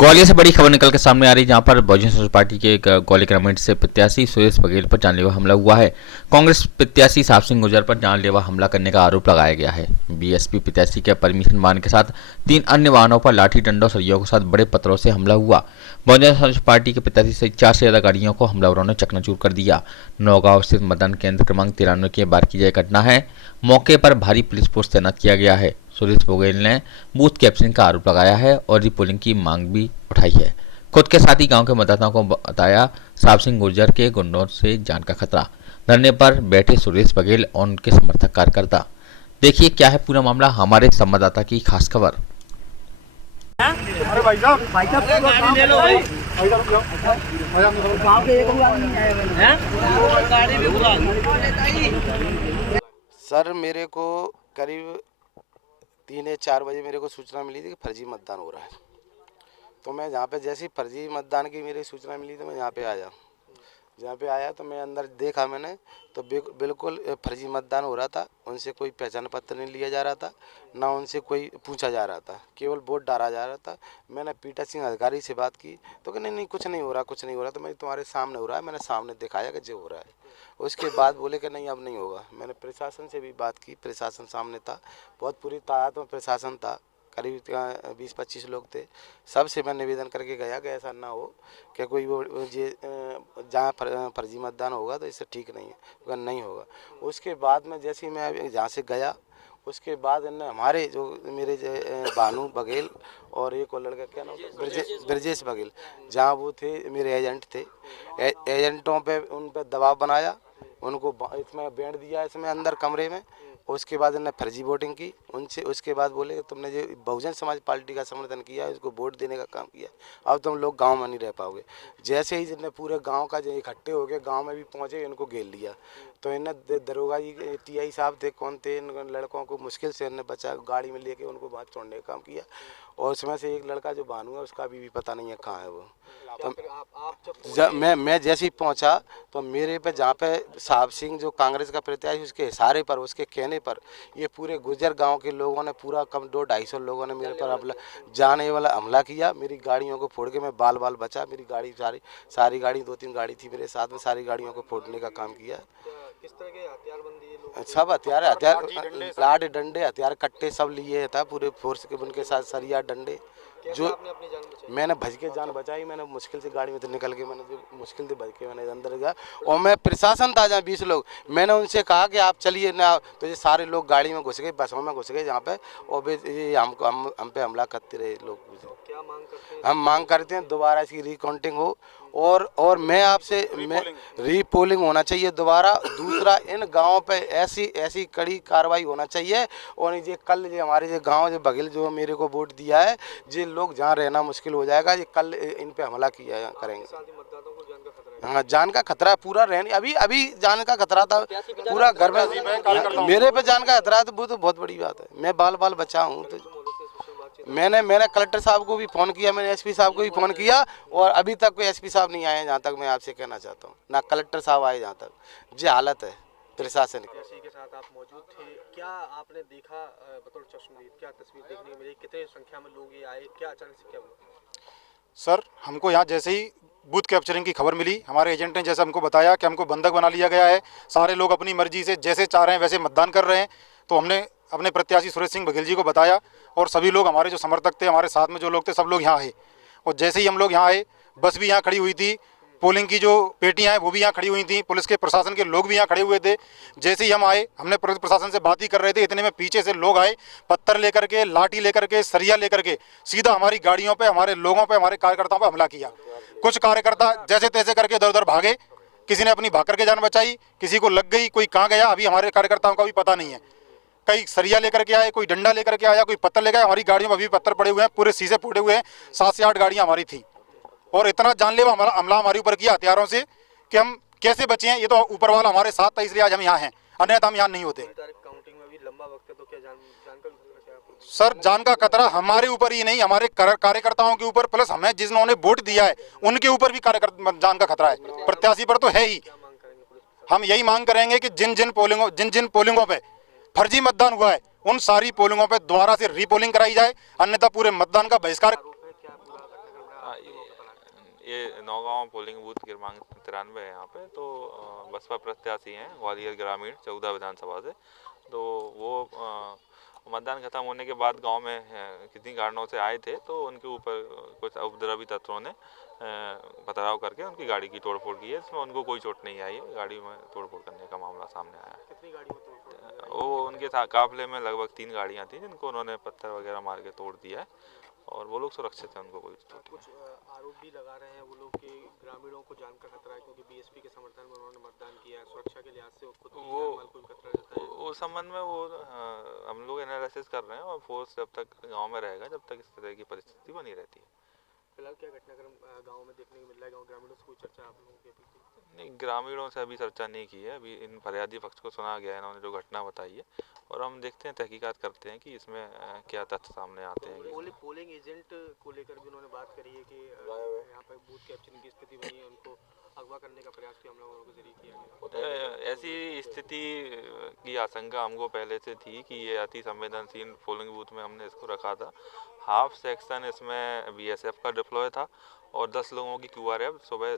ग्वालियर से बड़ी खबर निकल के सामने आ रही है, जहां पर बहुजन समाज पार्टी के एक ग्वालियर ग्रामीण से प्रत्याशी सुरेश बघेल पर जानलेवा हमला हुआ है। कांग्रेस प्रत्याशी साहब सिंह गुर्जर पर जानलेवा हमला करने का आरोप लगाया गया है। बीएसपी प्रत्याशी के परमिशन वाहन के साथ 3 अन्य वाहनों पर लाठी डंडों सरियों के साथ बड़े पत्थरों से हमला हुआ। बहुजन समाज पार्टी के प्रत्याशी सहित 4 से ज्यादा गाड़ियों को हमलावरों ने चकनाचूर कर दिया। नौगांव स्थित मतदान केंद्र क्रमांक 93 की बार की यह घटना है। मौके पर भारी पुलिस फोर्स तैनात किया गया है। सुरेश बघेल ने बूथ कैप्चरिंग का आरोप लगाया है और रीपोलिंग की मांग भी उठाई है। खुद के साथ ही गांव के मतदाताओं को बताया साहब सिंह गुर्जर के गुंडों से जान का खतरा। धरने पर बैठे सुरेश बघेल और उनके समर्थक कार्यकर्ता। देखिए क्या है पूरा मामला, हमारे संवाददाता की खास खबर। अरे भाई साहब गाड़ी ले लो भाई। गांव के एक आदमी आए हैं गाड़ी भी बुला। सर मेरे को करीब 3 या 4 बजे मेरे को सूचना मिली थी कि फर्जी मतदान हो रहा है। तो मैं जहाँ पे जैसे ही फर्जी मतदान की मेरी सूचना मिली तो मैं यहाँ पे आया। जहाँ पे आया तो मैं अंदर देखा मैंने तो बिल्कुल फर्जी मतदान हो रहा था। उनसे कोई पहचान पत्र नहीं लिया जा रहा था, ना उनसे कोई पूछा जा रहा था, केवल वोट डाला जा रहा था। मैंने पीटा सिंह अधिकारी से बात की तो कि नहीं कुछ नहीं हो रहा, कुछ नहीं हो रहा। तो मैं तुम्हारे सामने हो रहा है, मैंने सामने दिखाया कि जो हो रहा है। उसके बाद बोले कि नहीं अब नहीं होगा। मैंने प्रशासन से भी बात की, प्रशासन सामने था, बहुत पूरी तादाद में प्रशासन था, करीब 20-25 लोग थे। सबसे मैं निवेदन करके गया कि ऐसा ना हो कि कोई वो जहाँ फर्जी मतदान होगा तो इससे ठीक नहीं है, अगर नहीं होगा। उसके बाद में जैसे ही मैं जहाँ से गया उसके बाद इन्हें हमारे जो मेरे भानु बघेल और एक और लड़का क्या नाम ब्रजेश बघेल, जहाँ वो थे मेरे एजेंट थे, एजेंटों पे उन पर दबाव बनाया, उनको इसमें बैठ दिया इसमें अंदर कमरे में। उसके बाद इन्होंने फर्जी वोटिंग की उनसे। उसके बाद बोले कि तुमने जो बहुजन समाज पार्टी का समर्थन किया है, इसको वोट देने का काम किया, अब तुम लोग गांव में नहीं रह पाओगे। जैसे ही जिनने पूरे गांव का जो इकट्ठे हो गए, गांव में भी पहुंचे, इनको घेर लिया। तो इन्हें दरोगा जी टीआई साहब थे, कौन थे, इन लड़कों को मुश्किल से इन्हें बचा गाड़ी में लेके उनको बाहर छोड़ने का काम किया। और उसमें से एक लड़का जो भानु है उसका भी पता नहीं है कहाँ है वो। तो मैं जैसे ही पहुंचा तो मेरे पे जहाँ पे साहब सिंह जो कांग्रेस का प्रत्याशी उसके इशारे पर, उसके कहने पर ये पूरे गुर्जर गांव के लोगों ने पूरा कम 200-250 लोगों ने मेरे पर जाने वाला हमला किया। मेरी गाड़ियों को फोड़ के मैं बाल बचा। मेरी गाड़ी सारी गाड़ी 2-3 गाड़ी थी मेरे साथ में, सारी गाड़ियों को फोड़ने का काम किया। किस तरह के हथियारबंदी लोग? सब हथियार लाठ डंडे हथियार कट्टे सब लिए था पूरे फोर्स के, उनके साथ सरिया डंडे। जो मैंने भज के जान बचाई, मैंने मुश्किल से गाड़ी में से निकल के मैंने जो मुश्किल से भज के मैंने अंदर गया। और मैं प्रशासन था जहाँ 20 लोग, मैंने उनसे कहा कि आप चलिए ना। तो ये सारे लोग गाड़ी में घुस गए, बसों में घुस गए जहाँ पे, और ये हम पे हमला करते रहे लोग। क्या मांग करते हैं? हम मांग करते हैं दोबारा इसकी रिकाउंटिंग हो और मैं आपसे रीपोलिंग होना चाहिए दोबारा। दूसरा इन गाँव पे ऐसी कड़ी कार्रवाई होना चाहिए। और ये कल जो हमारे जो गाँव जो बघेल जो मेरे को वोट दिया है, ये लोग जहाँ रहना मुश्किल हो जाएगा, ये कल इन पे हमला किया करेंगे। हाँ, जान का खतरा पूरा रहने, अभी जान का खतरा था पूरा घर में, मेरे पे जान का खतरा था। वो तो बहुत बड़ी बात है, मैं बाल बचा हूँ। तो मैंने कलेक्टर साहब को भी फ़ोन किया, मैंने एसपी साहब को भी फ़ोन किया, और अभी तक कोई एसपी साहब नहीं आए, जहाँ तक मैं आपसे कहना चाहता हूँ, ना कलेक्टर साहब आए। जहाँ तक ये हालत है प्रशासन की। के साथ आप मौजूद थे, क्या आपने देखा बतौर चश्मदीद, क्या तस्वीर देखने को मिली, कितने संख्या में लोग ये आए, क्या अचानक से क्या हुआ? सर हमको यहाँ जैसे ही बूथ कैप्चरिंग की खबर मिली, हमारे एजेंट ने जैसे हमको बताया कि हमको बंधक बना लिया गया है, सारे लोग अपनी मर्जी से जैसे चाह रहे हैं वैसे मतदान कर रहे हैं। तो हमने अपने प्रत्याशी सुरेश सिंह बघेल जी को बताया, और सभी लोग हमारे जो समर्थक थे, हमारे साथ में जो लोग थे, सब लोग यहाँ आए। और जैसे ही हम लोग यहाँ आए, बस भी यहाँ खड़ी हुई थी, पोलिंग की जो पेटियां हैं वो भी यहाँ खड़ी हुई थी, पुलिस के प्रशासन के लोग भी यहाँ खड़े हुए थे। जैसे ही हम आए, हमने प्रशासन से बात ही कर रहे थे, इतने में पीछे से लोग आए, पत्थर लेकर के, लाठी लेकर के, सरिया लेकर के, सीधा हमारी गाड़ियों पे, हमारे लोगों पे, हमारे कार्यकर्ताओं पे हमला किया। कुछ कार्यकर्ता जैसे तैसे करके इधर उधर भागे, किसी ने अपनी भाग करके जान बचाई, किसी को लग गई, कोई कहाँ गया अभी हमारे कार्यकर्ताओं का भी पता नहीं है। कई सरिया लेकर के आए, कोई डंडा लेकर के आया, कोई पत्थर लेकर आया। हमारी गाड़ियों में अभी पत्थर पड़े हुए हैं, पूरे शीशे फूटे हुए हैं। 7 से 8 गाड़ियाँ हमारी थी, और इतना जानलेवा हमला हमारे ऊपर किया हथियारों से कि हम कैसे बचे हैं। ये तो ऊपर वाला हमारे साथ था, इसलिए आज हम यहाँ हैं, अन्यथा हम यहाँ नहीं होते। सर जान का खतरा हमारे ऊपर ही नहीं, हमारे कार्यकर्ताओं के ऊपर, प्लस हमें जिन्होंने वोट दिया है उनके ऊपर भी जान का खतरा है। प्रत्याशी पर तो है ही। हम यही मांग करेंगे कि जिन जिन पोलिंगों पे फर्जी मतदान हुआ है, उन सारी पोलिंगों पे दोबारा से रीपोलिंग कराई जाए, अन्यथा पूरे मतदान का बहिष्कार। ये नौगांव पोलिंग बूथ क्रमांक 93 है यहाँ पे। तो बसपा प्रत्याशी हैं ग्वालियर ग्रामीण 14 विधानसभा से। तो वो मतदान खत्म होने के बाद गांव में किसी कारणों से आए थे, तो उनके ऊपर कुछ उपद्रवी तत्वों ने पथराव करके उनकी गाड़ी की तोड़फोड़ की है। इसमें उनको कोई चोट नहीं आई है, गाड़ी में तोड़फोड़ करने का मामला सामने आया है। कितनी गाड़ी में तोड़फोड़? वो उनके काफिले में लगभग 3 गाड़ियाँ थी जिनको उन्होंने पत्थर वगैरह मार के तोड़ दिया है और वो लोग सुरक्षित हैं, उनको कोई चोट कुछ आरोप भी लगा रहे हैं वो लोग कि ग्रामीणों को जान का खतरा है, क्योंकि बीएसपी के समर्थन में उन्होंने मतदान किया है, सुरक्षा के लिहाज से वो खुद की जान माल को भी खतरा रहता है। वो संबंध में वो हम लोग एनालिसिस कर रहे हैं और फोर्स जब तक गांव में रहेगा जब तक इस तरह की परिस्थिति बनी रहती है। फिलहाल क्या घटनाक्रम गांव में देखने को मिल रहा है? गांव ग्रामीणों से कोई चर्चा आप लोगों की अभी? नहीं, ग्रामीणों से अभी चर्चा नहीं की है। अभी इन फरियादी पक्ष को सुना गया है, इन्होंने जो घटना बताई है, और हम देखते हैं, तहकीकात करते हैं कि इसमें क्या तथ्य सामने आते हैं। पोलिंग एजेंट को लेकर भी उन्होंने बात करी है कि यहाँ पर बूथ कैप्चरिंग की स्थिति बनी है, उनको अगवा करने का प्रयास भी हम लोगों के जरिए किया गया। ऐसी स्थिति की आशंका हमको पहले से थी कि ये अति संवेदनशील पोलिंग बूथ में हमने इसको रखा था। हाफ सेक्शन इसमें बीएसएफ का डिप्लॉय था और 10 लोगों की क्यूआरएफ सुबह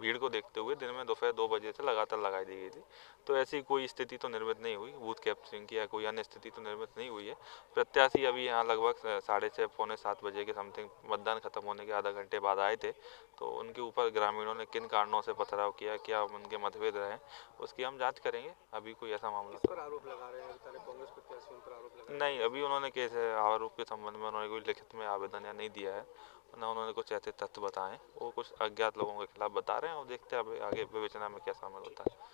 भीड़ को देखते हुए दिन में दोपहर 2 बजे से लगातार लगाई दी गई थी। तो ऐसी कोई स्थिति तो निर्मित नहीं हुई, बूथ कैप्चरिंग की या कोई अन्य स्थिति तो निर्मित नहीं हुई है। प्रत्याशी अभी यहाँ लगभग 6:30 पौने 7 बजे के समथिंग मतदान खत्म होने के आधा घंटे बाद आए थे। तो उनके ऊपर ग्रामीणों ने किन कारणों से पथराव किया, क्या उनके मतभेद रहे, उसकी हम जाँच करेंगे। अभी कोई ऐसा मामला पर आरोप लगा रहे हैं कांग्रेस प्रत्याशी, उन पर आरोप लगा नहीं, अभी उन्होंने केस आरोप के संबंध में उन्होंने कोई लिखित में आवेदन या नहीं दिया है, ना उन्होंने कुछ ऐसे तथ्य बताए। वो कुछ अज्ञात लोगों के खिलाफ बता रहे हैं और देखते हैं अब आगे विवेचना में क्या शामिल होता है।